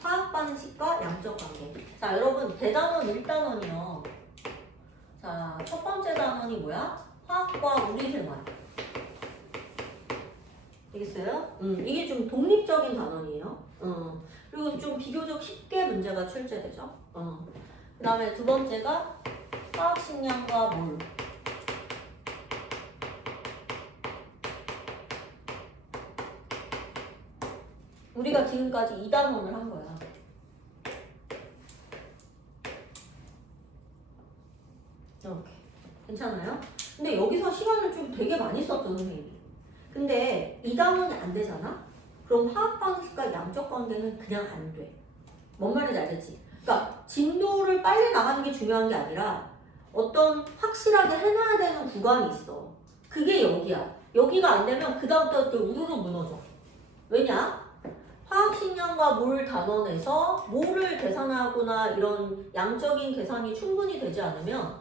화학 반응식과 양적 관계. 자, 여러분 대단원 1단원이요. 자, 첫 번째 단원이 뭐야? 화학과 우리생활. 되겠어요? 이게 좀 독립적인 단원이에요. 그리고 좀 비교적 쉽게 문제가 출제되죠. 그 다음에 두 번째가 화학식량과 몰. 우리가 지금까지 2단원을 한 거야. 이렇게. 괜찮아요? 근데 여기서 시간을 좀 되게 많이 썼죠, 선생님이. 근데 2단원이 안 되잖아? 그럼 화학 방식과 양적 관계는 그냥 안 돼. 뭔 말인지 알겠지? 그러니까 진도를 빨리 나가는 게 중요한 게 아니라 어떤 확실하게 해놔야 되는 구간이 있어. 그게 여기야. 여기가 안 되면 그 다음부터 우르르 무너져. 왜냐? 화학식량과 몰 단원에서 몰을 계산하거나 이런 양적인 계산이 충분히 되지 않으면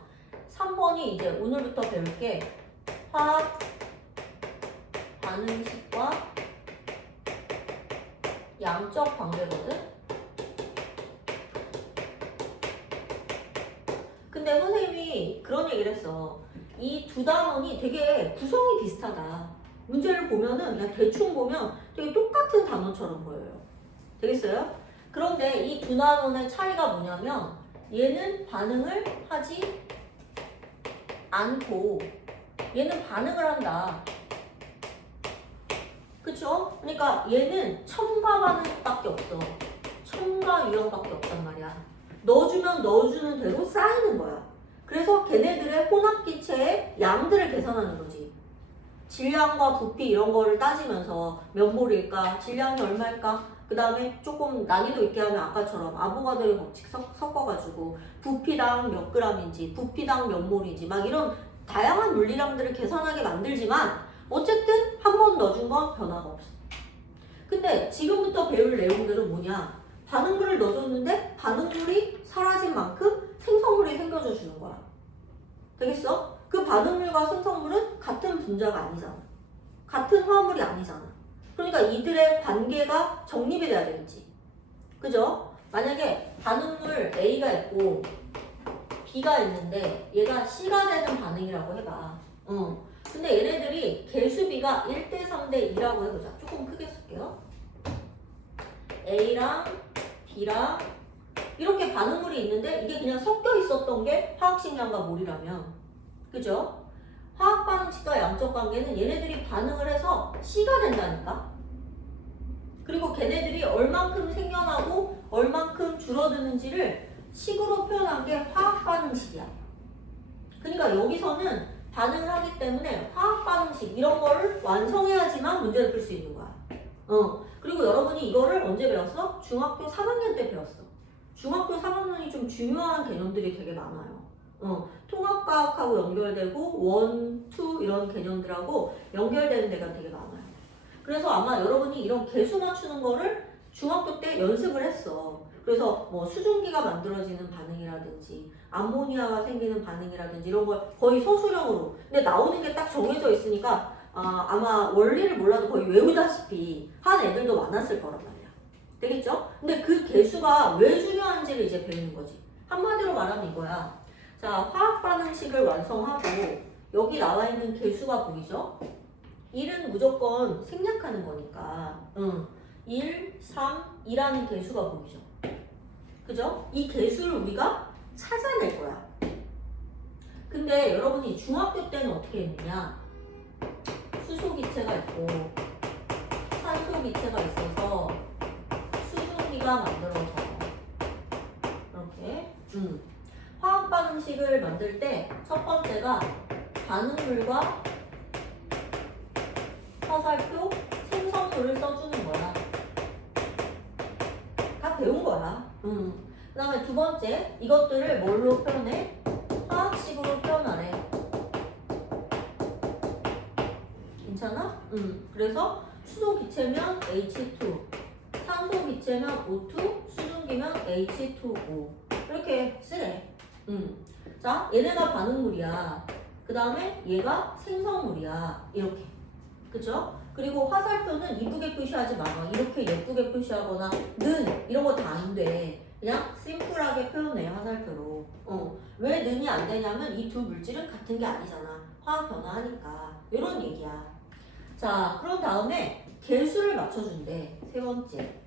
3번이 이제 오늘부터 배울 게 화학 반응식과 양적 관계거든? 근데 선생님이 그런 얘기를 했어. 이 두 단원이 되게 구성이 비슷하다. 문제를 보면은 그냥 대충 보면 되게 똑같은 단원처럼 보여요. 되겠어요? 그런데 이 두 단원의 차이가 뭐냐면 얘는 반응을 하지 않고 얘는 반응을 한다. 그쵸? 그러니까 얘는 첨가 반응밖에 없어. 첨가 유형밖에 없단 말이야. 넣어주면 넣어주는 대로 쌓이는 거야. 그래서 걔네들의 혼합기체의 양들을 계산하는 거지. 질량과 부피 이런 거를 따지면서 몇 몰일까? 질량이 얼마일까? 그 다음에 조금 난이도 있게 하면 아까처럼 아보가드로 법칙 섞어가지고 부피당 몇 그램인지 부피당 몇 몰이지 막 이런 다양한 물리량들을 계산하게 만들지만 어쨌든 한 번 넣어준 건 변화가 없어. 근데 지금부터 배울 내용들은 뭐냐? 반응물을 넣어줬는데 반응물이 사라진 만큼 생성물이 생겨져 주는 거야. 되겠어? 그 반응물과 생성물은 같은 분자가 아니잖아. 같은 화합물이 아니잖아. 그러니까 이들의 관계가 정립이 돼야 되겠지. 그죠? 만약에 반응물 A가 있고 B가 있는데 얘가 C가 되는 반응이라고 해봐. 근데 얘네들이 개수비가 1대 3대 2라고 해보자. 조금 크게 쓸게요. A랑 B랑 이렇게 반응물이 있는데 이게 그냥 섞여 있었던 게 화학식량과 몰이라면, 그죠? 화학 반응식과 양적 관계는 얘네들이 반응을 해서 C가 된다니까. 그리고 걔네들이 얼만큼 생겨나고 얼만큼 줄어드는지를 식으로 표현한 게 화학 반응식이야. 그러니까 여기서는 반응을 하기 때문에 화학 반응식 이런 거를 완성해야지만 문제를 풀 수 있는 거야. 그리고 여러분이 이거를 언제 배웠어? 중학교 3학년 때 배웠어. 중학교 3학년이 좀 중요한 개념들이 되게 많아요. 통합과학하고 연결되고 원, 투 이런 개념들하고 연결되는 데가 되게 많아요. 그래서 아마 여러분이 이런 개수 맞추는 거를 중학교 때 연습을 했어. 그래서 뭐 수증기가 만들어지는 반응이라든지 암모니아가 생기는 반응이라든지 이런 걸 거의 서술형으로, 근데 나오는 게 딱 정해져 있으니까 아마 원리를 몰라도 거의 외우다시피 한 애들도 많았을 거란 말이야. 되겠죠? 근데 그 개수가 왜 중요한지를 이제 배우는 거지. 한마디로 말하면 이거야. 자, 화학 반응식을 완성하고 여기 나와 있는 개수가 보이죠? 1은 무조건 생략하는 거니까 1, 3, 2라는 개수가 보이죠? 그죠? 이 개수를 우리가 찾아낼 거야. 근데 여러분이 중학교 때는 어떻게 했느냐? 수소 기체가 있고 산소 기체가 있어서 수증기가 만들어져. 이렇게. 화학 반응식을 만들 때 첫 번째가 반응물과 화살표, 생성물을 써주는 거야. 다 배운 거야. 그 다음에 두 번째, 이것들을 뭘로 표현해? 화학식으로 표현하래. 괜찮아? 그래서 수소 기체면 H2, 산소 기체면 O2, 수증기면 H2O. 이렇게 쓰래. 자, 얘네가 반응물이야. 그 다음에 얘가 생성물이야. 이렇게. 그죠? 그리고 화살표는 이쁘게 표시하지 마. 이렇게 예쁘게 표시하거나 는 이런 거 다 안 돼. 그냥 심플하게 표현해 화살표로. 왜 는이 안 되냐면 이 두 물질은 같은 게 아니잖아. 화학 변화하니까. 이런 얘기야. 자, 그런 다음에 개수를 맞춰준대. 세 번째.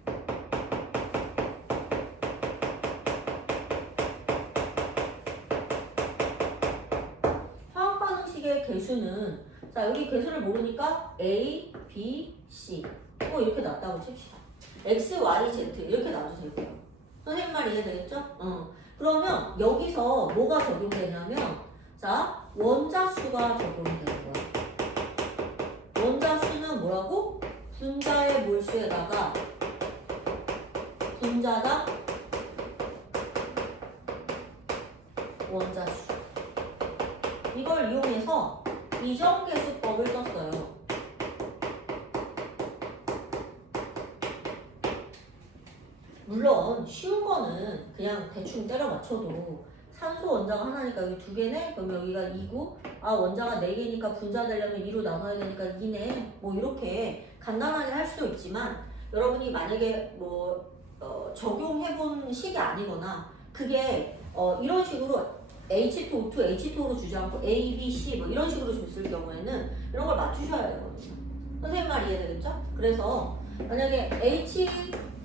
화학 반응식의 개수는 자, 여기 개수를 모르니까 A, B, C 이렇게 놨다고 칩시다. X, Y, Z 이렇게 놔도 되고요. 선생님 말 이해되겠죠? 그러면 여기서 뭐가 적용되냐면 자, 원자수가 적용되는 거야. 원자수는 뭐라고? 분자의 몰수에다가 분자당 원자수 이걸 이용해서 이정계수법을 썼어요. 물론 쉬운 거는 그냥 대충 때려 맞춰도 산소 원자가 하나니까 여기 두 개네? 그럼 여기가 2고 아 원자가 4개니까 분자 되려면 2로 나눠야 되니까 2네 뭐 이렇게 간단하게 할 수도 있지만 여러분이 만약에 적용해본 식이 아니거나 그게 이런 식으로 H2O2, H2O로 주지 않고 A, B, C 뭐 이런 식으로 줬을 경우에는 이런 걸 맞추셔야 되거든요. 선생님 말 이해되겠죠? 그래서 만약에 H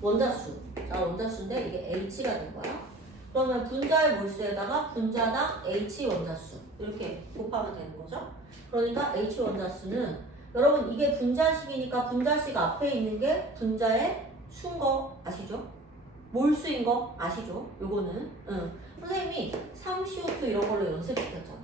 원자수, 자 원자수인데 이게 H가 된 거야. 그러면 분자의 몰수에다가 분자당 H 원자수 이렇게 곱하면 되는 거죠. 그러니까 H 원자수는 여러분 이게 분자식이니까 분자식 앞에 있는 게 분자의 수인 거 아시죠? 몰수인 거 아시죠? 요거는 선생님이 3CO2 이런 걸로 연습시켰잖아.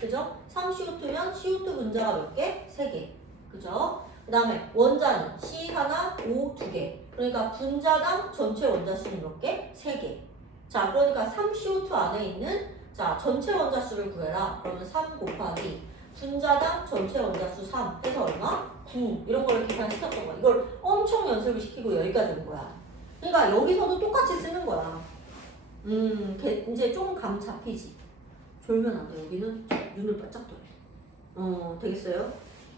그죠? 3CO2면 CO2 분자가 몇 개? 3개. 그죠? 그 다음에 원자는 C 하나, O 2개. 그러니까 분자당 전체 원자수는 몇 개? 3개. 자, 그러니까 3CO2 안에 있는 자 전체 원자수를 구해라. 그러면 3 곱하기 분자당 전체 원자수 3 해서 얼마? 9 이런 걸 계산시켰던 거야. 이걸 엄청 연습을 시키고 여기까지 온 거야. 그러니까 여기서도 똑같이 쓰는 거야. 이제 조금 감 잡히지. 졸면 안 돼. 여기는 눈을 바짝 떠요. 되겠어요?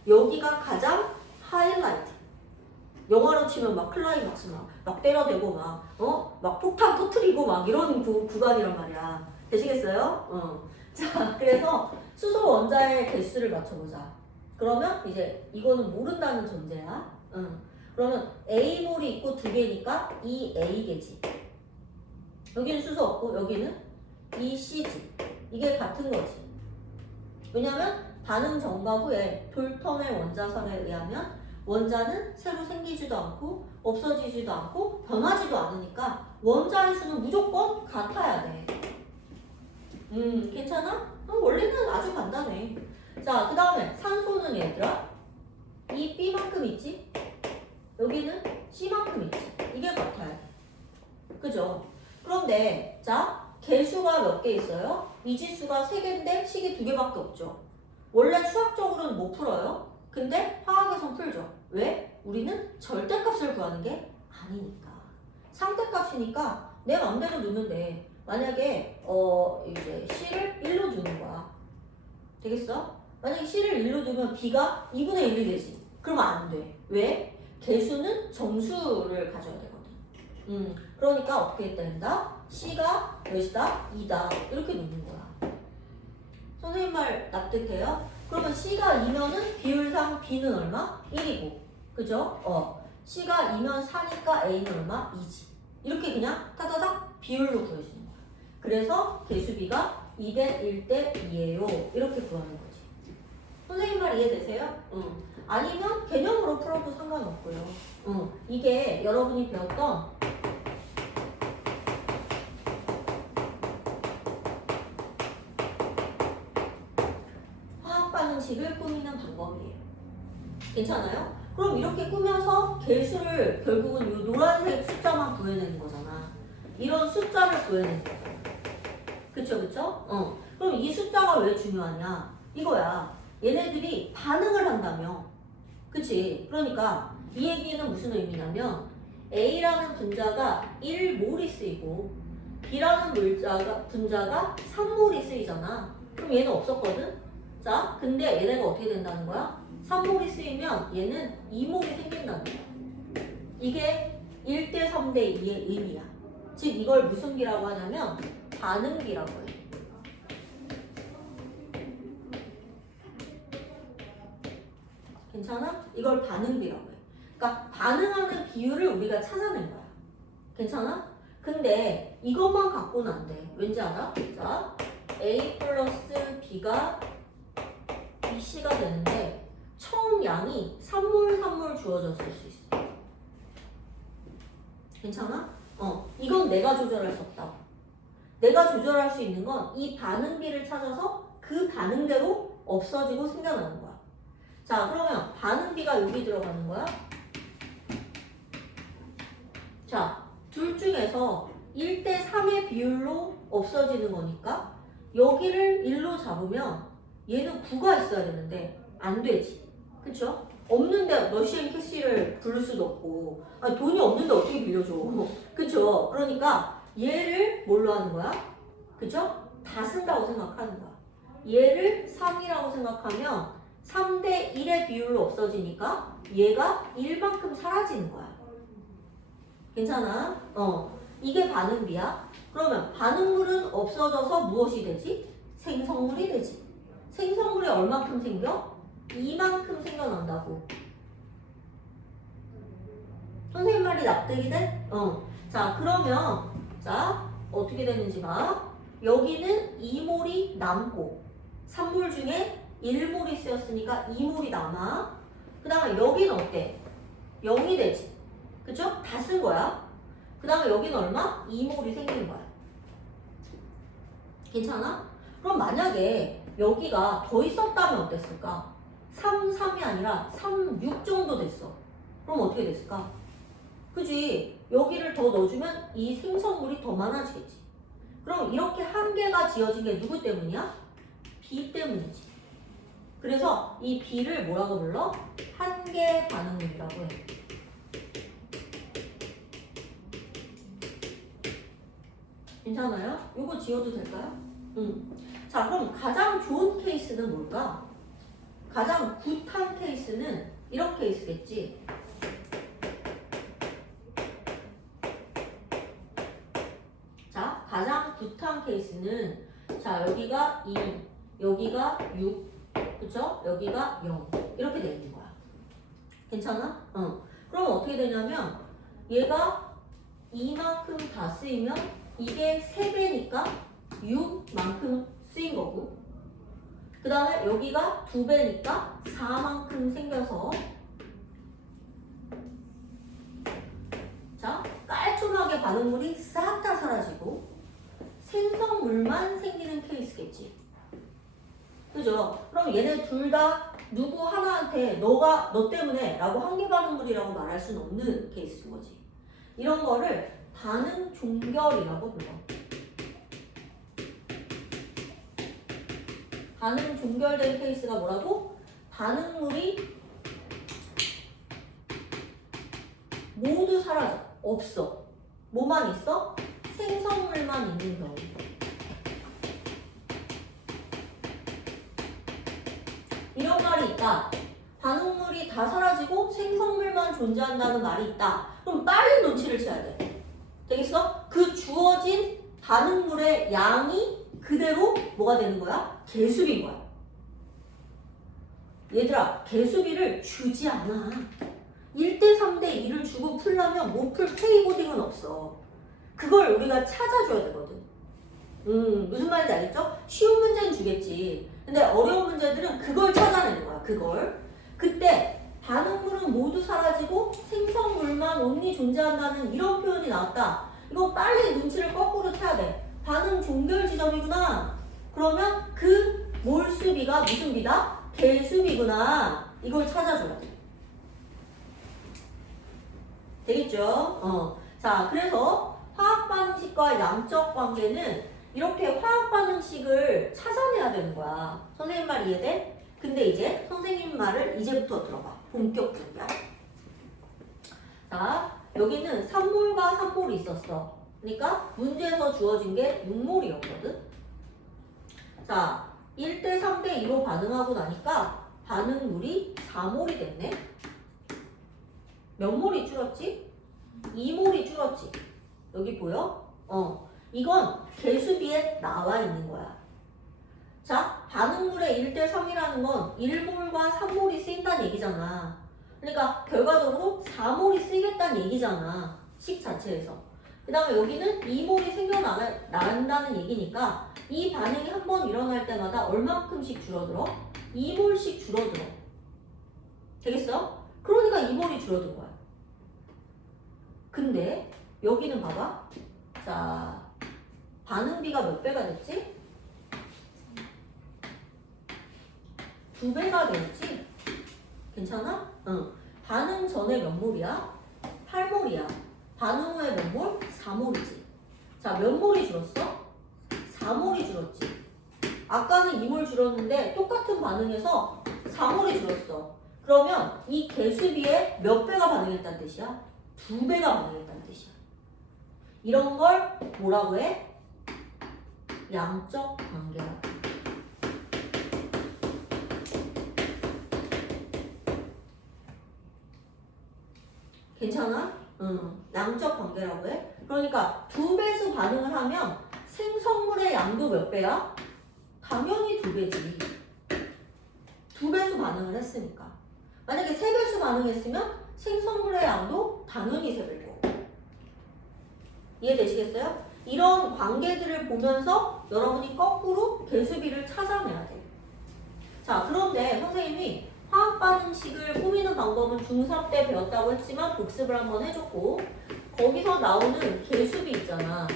여기가 가장 하이라이트. 영화로 치면 막 클라이막스 막 때려대고 막 폭탄 터트리고 막 이런 구간이란 말이야. 되시겠어요? 자, 그래서 수소 원자의 개수를 맞춰보자. 그러면 이제 이거는 모른다는 전제야. 그러면 A몰이 있고 2개니까 2A개지. 여기는 수소 없고 여기는 2C지. 이게 같은 거지. 왜냐면 반응 전과 후에 돌텀의 원자선에 의하면 원자는 새로 생기지도 않고 없어지지도 않고 변하지도 않으니까 원자의 수는 무조건 같아야 돼. 괜찮아? 원리는 아주 간단해. 자, 그 다음에 산소는 얘들아 이 B만큼 있지? 여기는 C만큼 있지. 이게 같아야 돼. 그죠? 그런데 자 개수가 몇 개 있어요? 미지수가 3개인데 식이 2개밖에 없죠. 원래 수학적으로는 못 풀어요. 근데 화학에선 풀죠. 왜? 우리는 절대값을 구하는 게 아니니까. 상대값이니까 내 맘대로 넣으면 돼. 만약에 이제 C를 1로 두는 거야. 되겠어? 만약에 C를 1로 두면 B가 2분의 1이 되지. 그러면 안 돼. 왜? 개수는 정수를 가져야 되거든. 그러니까 어떻게 된다? C가 몇이다? 2다. 이렇게 놓는 거야. 선생님 말 납득해요? 그러면 C가 2면은 비율상 B는 얼마? 1이고. 그죠? C가 2면 4니까 A는 얼마? 2지. 이렇게 그냥 타다닥 비율로 구해주는 거야. 그래서 개수비가 2대 1대 2예요. 이렇게 구하는 거지. 선생님 말 이해되세요? 아니면 개념으로 풀어도 상관없고요. 이게 여러분이 배웠던 화학 반응식을 꾸미는 방법이에요. 괜찮아요? 그럼 이렇게 꾸며서 개수를 결국은 이 노란색 숫자만 구해내는 거잖아. 이런 숫자를 구해내는 거잖아. 그쵸, 그쵸? 그럼 이 숫자가 왜 중요하냐? 이거야. 얘네들이 반응을 한다며. 그치? 그러니까 이 얘기는 무슨 의미냐면 A라는 분자가 1몰이 쓰이고 B라는 분자가 3몰이 쓰이잖아. 그럼 얘는 없었거든? 자, 근데 얘네가 어떻게 된다는 거야? 3몰이 쓰이면 얘는 2몰이 생긴다는 거야. 이게 1대 3대 2의 의미야. 즉 이걸 무슨 비라고 하냐면 반응비라고 해. 괜찮아? 이걸 반응비라고 해. 그러니까 반응하는 비율을 우리가 찾아낸 거야. 괜찮아? 근데 이것만 갖고는 안 돼. 왠지 알아? 자, A 플러스 B가 BC가 되는데 처음 양이 3몰 3몰 주어졌을 수 있어. 괜찮아? 이건 내가 조절할 수 없다. 내가 조절할 수 있는 건 이 반응비를 찾아서 그 반응대로 없어지고 생겨나는 거야. 자, 그러면 반응비가 여기 들어가는 거야. 자, 둘 중에서 1대 3의 비율로 없어지는 거니까 여기를 1로 잡으면 얘는 9가 있어야 되는데 안 되지. 그쵸? 없는데 러시안 캐시를 부를 수도 없고 아니, 돈이 없는데 어떻게 빌려줘. 그쵸? 그러니까 얘를 뭘로 하는 거야? 그쵸? 다 쓴다고 생각하는 거야. 얘를 3이라고 생각하면 3대 1의 비율로 없어지니까 얘가 1만큼 사라지는 거야. 괜찮아? 이게 반응비야. 그러면 반응물은 없어져서 무엇이 되지? 생성물이 되지. 생성물이 얼만큼 생겨? 이만큼 생겨난다고. 선생님 말이 납득이 돼? 자, 그러면 자 어떻게 되는지 봐. 여기는 2몰이 남고 3몰 중에 1몰이 쓰였으니까 2몰이 남아. 그 다음에 여기는 어때? 0이 되지. 그쵸? 다 쓴 거야. 그 다음에 여기는 얼마? 2몰이 생긴 거야. 괜찮아? 그럼 만약에 여기가 더 있었다면 어땠을까? 3, 3이 아니라 3, 6 정도 됐어. 그럼 어떻게 됐을까? 그지? 여기를 더 넣어주면 이 생성물이 더 많아지겠지. 그럼 이렇게 한 개가 지어진 게 누구 때문이야? B 때문이지. 그래서 이 B를 뭐라고 불러? 한계 반응물이라고 해. 괜찮아요? 이거 지워도 될까요? 자, 그럼 가장 좋은 케이스는 뭘까? 가장 굿한 케이스는 이런 케이스겠지. 자, 가장 굿한 케이스는 자, 여기가 2, 여기가 6, 그쵸? 여기가 0 이렇게 돼 있는 거야. 괜찮아? 그럼 어떻게 되냐면 얘가 이만큼 다 쓰이면 이게 3배니까 6만큼 쓰인 거고 그 다음에 여기가 2배니까 4만큼 생겨서 자 깔끔하게 반응물이 싹 다 사라지고 생성물만 생기는 케이스겠지. 그죠? 그럼 얘네 둘 다 누구 하나한테 너 때문에 라고 한계 반응물이라고 말할 수는 없는 케이스인 거지. 이런 거를 반응 종결이라고 불러. 반응 종결된 케이스가 뭐라고? 반응물이 모두 사라져. 없어. 뭐만 있어? 생성물만 있는 경우. 이런 말이 있다. 반응물이 다 사라지고 생성물만 존재한다는 말이 있다. 그럼 빨리 눈치를 채야 돼. 되겠어? 그 주어진 반응물의 양이 그대로 뭐가 되는 거야? 개수비인 거야. 얘들아, 개수비를 주지 않아. 1대 3대 2를 주고 풀려면 못 풀 K고딩은 없어. 그걸 우리가 찾아줘야 되거든. 무슨 말인지 알겠죠? 쉬운 문제는 주겠지. 근데 어려운 문제들은 그걸 찾아내는 거야. 그걸. 그때 반응물은 모두 사라지고 생성물만 온리 존재한다는 이런 표현이 나왔다. 이거 빨리 눈치를 거꾸로 채야 돼. 반응 종결 지점이구나. 그러면 그 몰수비가 무슨 비다? 개수비구나. 이걸 찾아줘야 돼. 되겠죠? 자, 그래서 화학 반응식과 양적 관계는 이렇게 화학 반응식을 찾아내야 되는 거야. 선생님 말 이해돼? 근데 이제 선생님 말을 이제부터 들어봐. 본격적이야. 자, 여기는 3몰과 3몰이 있었어. 그러니까 문제에서 주어진 게 6몰이었거든. 자, 1대 3대 2로 반응하고 나니까 반응물이 4몰이 됐네? 몇 몰이 줄었지? 2몰이 줄었지? 여기 보여? 이건 개수비에 나와 있는 거야. 자, 반응물의 1대3이라는 건 1몰과 3몰이 쓰인다는 얘기잖아. 그러니까 결과적으로 4몰이 쓰이겠다는 얘기잖아. 식 자체에서. 그 다음에 여기는 2몰이 생겨난다는 얘기니까 이 반응이 한 번 일어날 때마다 얼만큼씩 줄어들어? 2몰씩 줄어들어. 되겠어? 그러니까 2몰이 줄어든 거야. 근데 여기는 봐봐. 자, 반응비가 몇 배가 됐지? 2배가 됐지? 괜찮아? 응. 반응 전에 몇 몰이야? 8몰이야. 반응 후에 몇 몰? 4몰이지. 자, 몇 몰이 줄었어? 4몰이 줄었지. 아까는 2몰 줄었는데 똑같은 반응에서 4몰이 줄었어. 그러면 이 개수비에 몇 배가 반응했다는 뜻이야? 2배가 반응했다는 뜻이야. 이런 걸 뭐라고 해? 양적 관계라고 해. 괜찮아? 응. 양적 관계라고 해. 그러니까 2배수 반응을 하면 생성물의 양도 몇 배야? 당연히 2배지. 2배수 반응을 했으니까. 만약에 3배수 반응했으면 생성물의 양도 당연히 3배일 거고. 이해되시겠어요? 이런 관계들을 보면서 여러분이 거꾸로 개수비를 찾아내야 돼. 자, 그런데 선생님이 화학 반응식을 꾸미는 방법은 중3 때 배웠다고 했지만 복습을 한번 해줬고, 거기서 나오는 개수비 있잖아.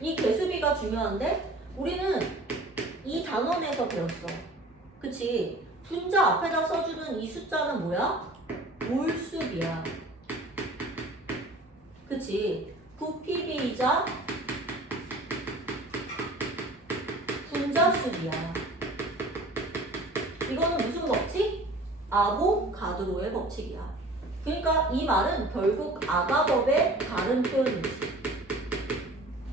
이 개수비가 중요한데 우리는 이 단원에서 배웠어. 그치? 분자 앞에다 써주는 이 숫자는 뭐야? 몰수비야. 그치? 부피비이자 분자수비야. 이거는 무슨 법칙? 아보가드로의 법칙이야. 그러니까 이 말은 결국 아가법의 다른 표현이지.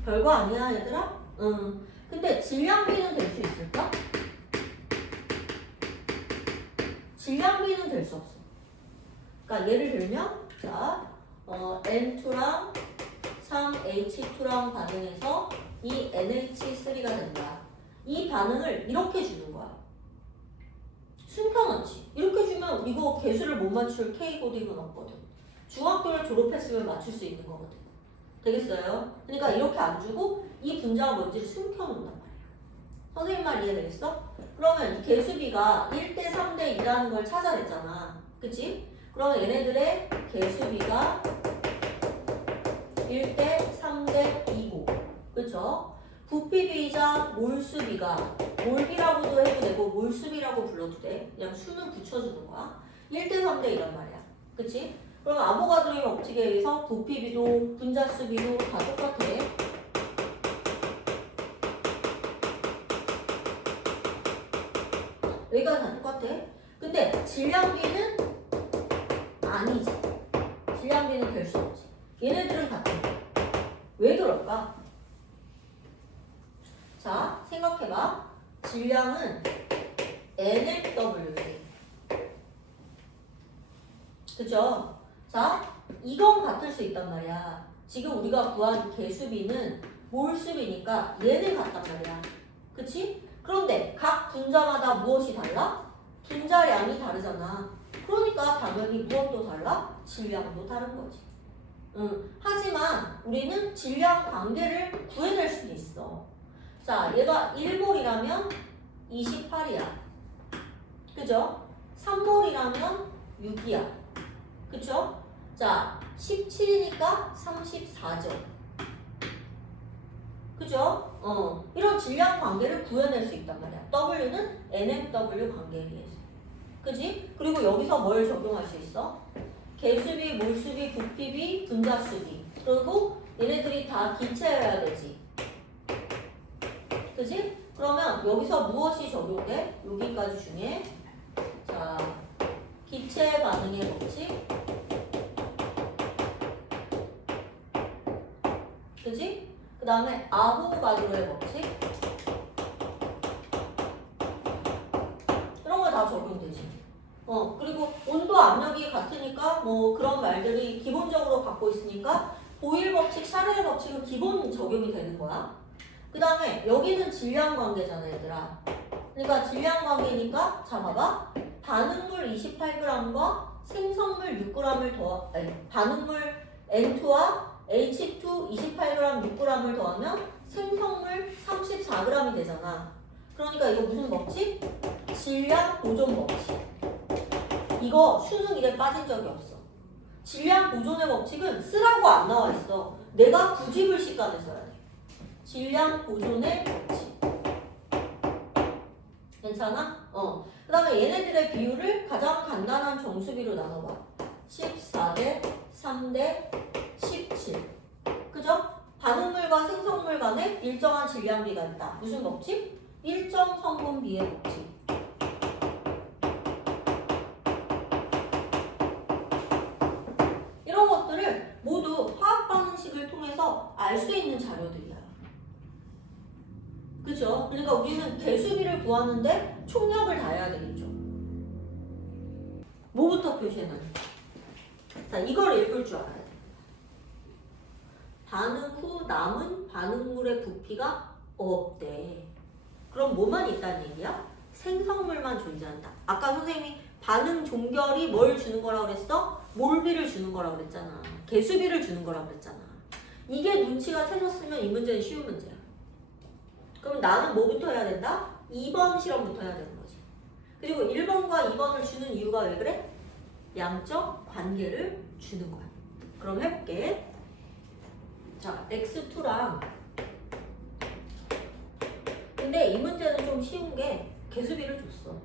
별거 아니야, 얘들아? 응. 근데 질량비는 될 수 있을까? 질량비는 될 수 없어. 그러니까 예를 들면, 자, N2랑 3H2랑 반응해서 이 NH3가 된다. 이 반응을 이렇게 주는 거야. 숨겨놓지. 이렇게 주면 이거 개수를 못 맞출 K고딩은 없거든. 중학교를 졸업했으면 맞출 수 있는 거거든. 되겠어요? 그러니까 이렇게 안 주고 이 분자가 뭔지를 숨겨놓는단 말이야. 선생님 말 이해되겠어? 그러면 이 개수비가 1대 3대 2라는 걸 찾아냈잖아. 그치? 그러면 얘네들의 개수비가 1대 3대 2고, 그쵸? 부피비이자 몰수비가, 몰비라고도 해도 되고 몰수비라고 불러도 돼. 그냥 수는 붙여주는 거야. 1대 3대 2란 말이야. 그치? 그럼 아보가드로의 법칙에 의해서 부피비도 분자수비도 다 똑같아. 여기가 다 똑같아. 근데 질량비는 아니지. 질량비는 될 수 없지. 얘네들은 같은 거야. 왜 그럴까? 자, 생각해봐. 질량은 NFW지. 그죠? 자, 이건 같을 수 있단 말이야. 지금 우리가 구한 개수비는 몰수비니까 얘는 같단 말이야. 그치? 그런데 각 분자마다 무엇이 달라? 분자량이 다르잖아. 그러니까 당연히 무엇도 달라? 질량도 다른 거지. 하지만 우리는 질량 관계를 구해낼 수는 있어. 자, 얘가 1몰이라면 28이야. 그죠? 3몰이라면 6이야. 그쵸? 자, 17이니까 34죠. 그죠? 이런 질량 관계를 구해낼 수 있단 말이야. W는 NMW 관계에 의해서. 그지? 그리고 여기서 뭘 적용할 수 있어? 개수비, 몰수비, 부피비, 분자수비. 그리고 얘네들이 다 기체여야 되지. 그지? 그러면 여기서 무엇이 적용돼? 여기까지 중에 자, 기체 반응의 법칙. 그지? 그 다음에 아보가드로의 법칙. 이런 거 다 적용되지. 압력이 같으니까 뭐 그런 말들이 기본적으로 갖고 있으니까 보일 법칙, 샤넬 법칙은 기본 적용이 되는 거야. 그 다음에 여기는 질량 관계잖아 얘들아. 그러니까 질량 관계니까 자 봐봐. 반응물 28g과 생성물 6g을 반응물 N2와 H2 28g 6g을 더하면 생성물 34g이 되잖아. 그러니까 이거 무슨 법칙? 질량 보존 법칙. 이거 수능 1에 빠진 적이 없어. 질량 보존의 법칙은 쓰라고 안 나와 있어. 내가 굳이 불식간에 써야 돼. 질량 보존의 법칙. 괜찮아? 그 다음에 얘네들의 비율을 가장 간단한 정수비로 나눠봐. 14대 3대 17. 그죠? 반응물과 생성물 간에 일정한 질량비가 있다. 무슨 법칙? 일정 성분비의 법칙. 이런 것들을 모두 화학 반응식을 통해서 알 수 있는 자료들이야. 그죠? 그러니까 우리는 개수비를 구하는데 총력을 다해야 되겠죠. 뭐부터 표시해놔? 자, 이걸 읽을 줄 알아야 돼. 반응 후 남은 반응물의 부피가 없대. 그럼 뭐만 있다는 얘기야? 생성물만 존재한다. 아까 선생님이 반응 종결이 뭘 주는 거라고 그랬어? 몰비를 주는 거라고 그랬잖아. 개수비를 주는 거라고 그랬잖아. 이게 눈치가 채졌으면 이 문제는 쉬운 문제야. 그럼 나는 뭐부터 해야 된다? 2번 실험부터 해야 되는 거지. 그리고 1번과 2번을 주는 이유가 왜 그래? 양적 관계를 주는 거야. 그럼 해볼게. 자, x2랑 근데 이 문제는 좀 쉬운 게 개수비를 줬어.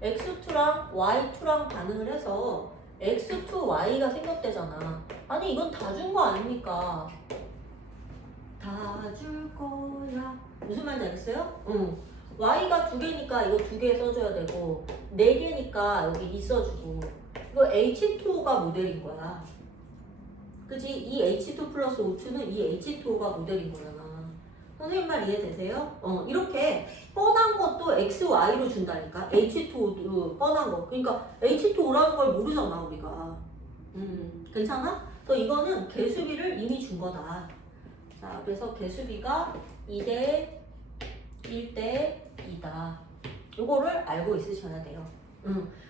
x2랑 y2랑 반응을 해서 x2y가 생겼대잖아. 아니 이건 다 준 거 아닙니까? 다 줄 거야. 무슨 말인지 알겠어요? 응. y가 2개니까 이거 2개 써줘야 되고 4개니까 여기 2 써주고 이거 H2O가 모델인 거야. 그치? 이 H2 플러스 O2는 이 H2O가 모델인 거잖아. 선생님 말 이해되세요? 이렇게 뻔한 것도 X, Y로 준다니까. H2O도 뻔한 거. 그러니까 H2O라는 걸 모르잖아 우리가. 괜찮아? 또 이거는 개수비를 이미 준 거다. 자, 그래서 개수비가 2대 1대 2다. 요거를 알고 있으셔야 돼요.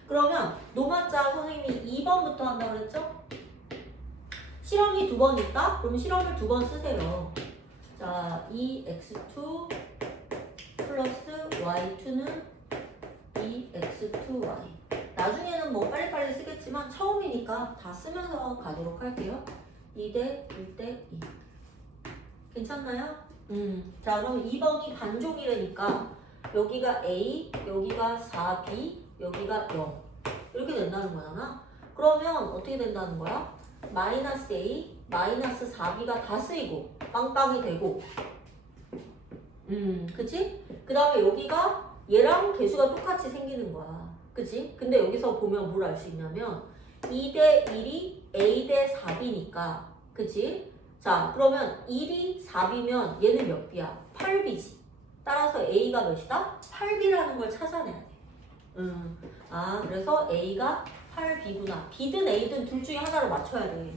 그러면 노마자 선생님이 2번부터 한다고 그랬죠? 실험이 2번 있다? 그럼 실험을 2번 쓰세요. 자, 2x2 플러스 y2는 2x2y. 나중에는 뭐 빨리빨리 쓰겠지만 처음이니까 다 쓰면서 가도록 할게요. 2대 1대 2. 괜찮나요? 자, 그럼 2번이 반종이라니까 여기가 A, 여기가 4B, 여기가 0. 이렇게 된다는 거잖아. 그러면 어떻게 된다는 거야? 마이너스 A, 마이너스 4B가 다 쓰이고 빵빵이 되고 그치? 그 다음에 여기가 얘랑 개수가 똑같이 생기는 거야. 그치? 근데 여기서 보면 뭘 알 수 있냐면 2대 1이 A 대 4B니까 그치? 자, 그러면 1이 4B면 얘는 몇 B야? 8B지. 따라서 A가 몇이다? 8B라는 걸 찾아내야 돼. 아, 그래서 A가 8B구나. B든 A든 둘 중에 하나를 맞춰야 돼.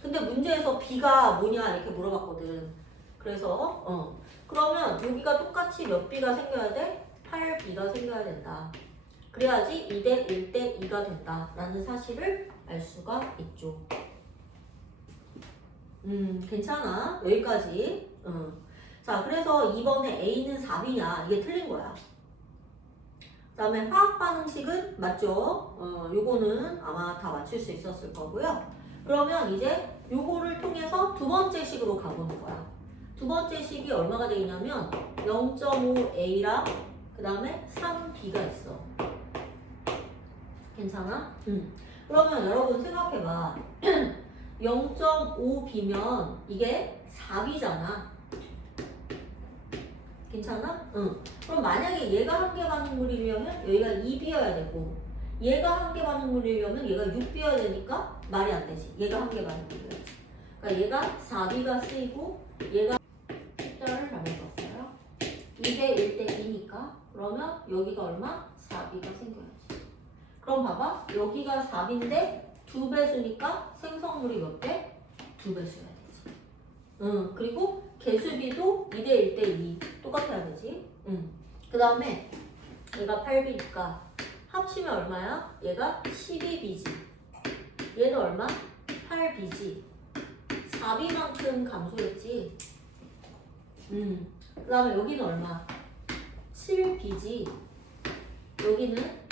근데 문제에서 B가 뭐냐 이렇게 물어봤거든. 그래서 그러면 여기가 똑같이 몇 B가 생겨야 돼? 8B가 생겨야 된다. 그래야지 2대 1대 2가 된다라는 사실을 알 수가 있죠. 괜찮아. 여기까지. 자, 그래서 이번에 A는 4B냐 이게 틀린 거야. 그 다음에 화학 반응식은 맞죠? 요거는 아마 다 맞출 수 있었을 거고요. 그러면 이제 요거를 통해서 두 번째 식으로 가보는 거야. 두 번째 식이 얼마가 되냐면 0.5A랑 그 다음에 3B가 있어. 괜찮아? 그러면 여러분 생각해봐. 0.5B면 이게 4B잖아. 괜찮아? 그럼 만약에 얘가 한 개 반응물이려면 여기가 2B여야 되고 얘가 한 개 반응물이려면 얘가 6B여야 되니까 말이 안 되지. 얘가 한 개 반응물이야지. 그러니까 얘가 4B가 쓰이고 얘가 숫자를 잘못 썼어요. 2대 1대 2니까 그러면 여기가 얼마? 4B가 생겨야지. 그럼 봐봐. 여기가 4인데 2배수니까 생성물이 몇 배? 2배수여야 되지. 그리고 개수비도 2대 1대 2 똑같아야 되지. 그 다음에 얘가 8B니까 합치면 얼마야? 얘가 12B지. 얘는 얼마? 8B지. 4B만큼 감소했지. 그 다음에 여기는 얼마? 7B지. 여기는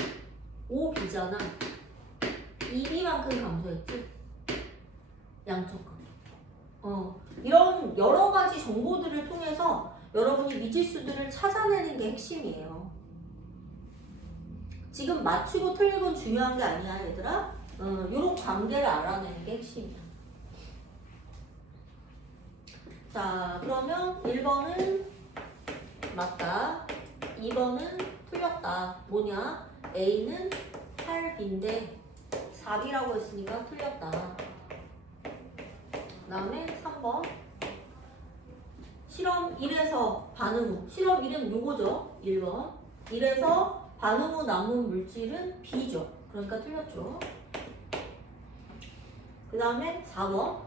5B잖아. 2B만큼 감소했지. 양쪽 관계. 이런 여러 가지 정보들을 통해서 여러분이 미지수들을 찾아내는 게 핵심이에요. 지금 맞추고 틀리고 중요한 게 아니야, 얘들아. 이런 관계를 알아내는 게 핵심이야. 자, 그러면 1번은 맞다. 2번은 틀렸다. 뭐냐? A는 8B인데 4B라고 했으니까 틀렸다. 그 다음에 3번. 실험 1에서 반응 후. 실험 1은 요거죠. 1번. 1에서 반응 후 남은 물질은 B죠. 그러니까 틀렸죠. 그 다음에 4번.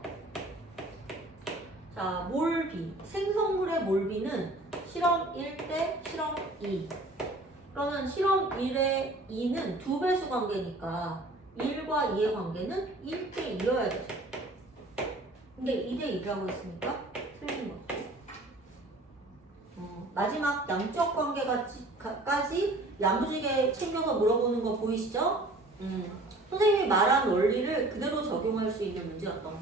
자, 몰비. 생성물의 몰비는 실험 1 대 실험 2. 그러면 실험 1의 2는 2배수 관계니까 1과 2의 관계는 1대 2여야 되죠. 근데 2대 2라고 했으니까 틀린 거죠. 마지막 양적 관계까지 야무지게 챙겨서 물어보는 거 보이시죠? 선생님이 말한 원리를 그대로 적용할 수 있는 문제였던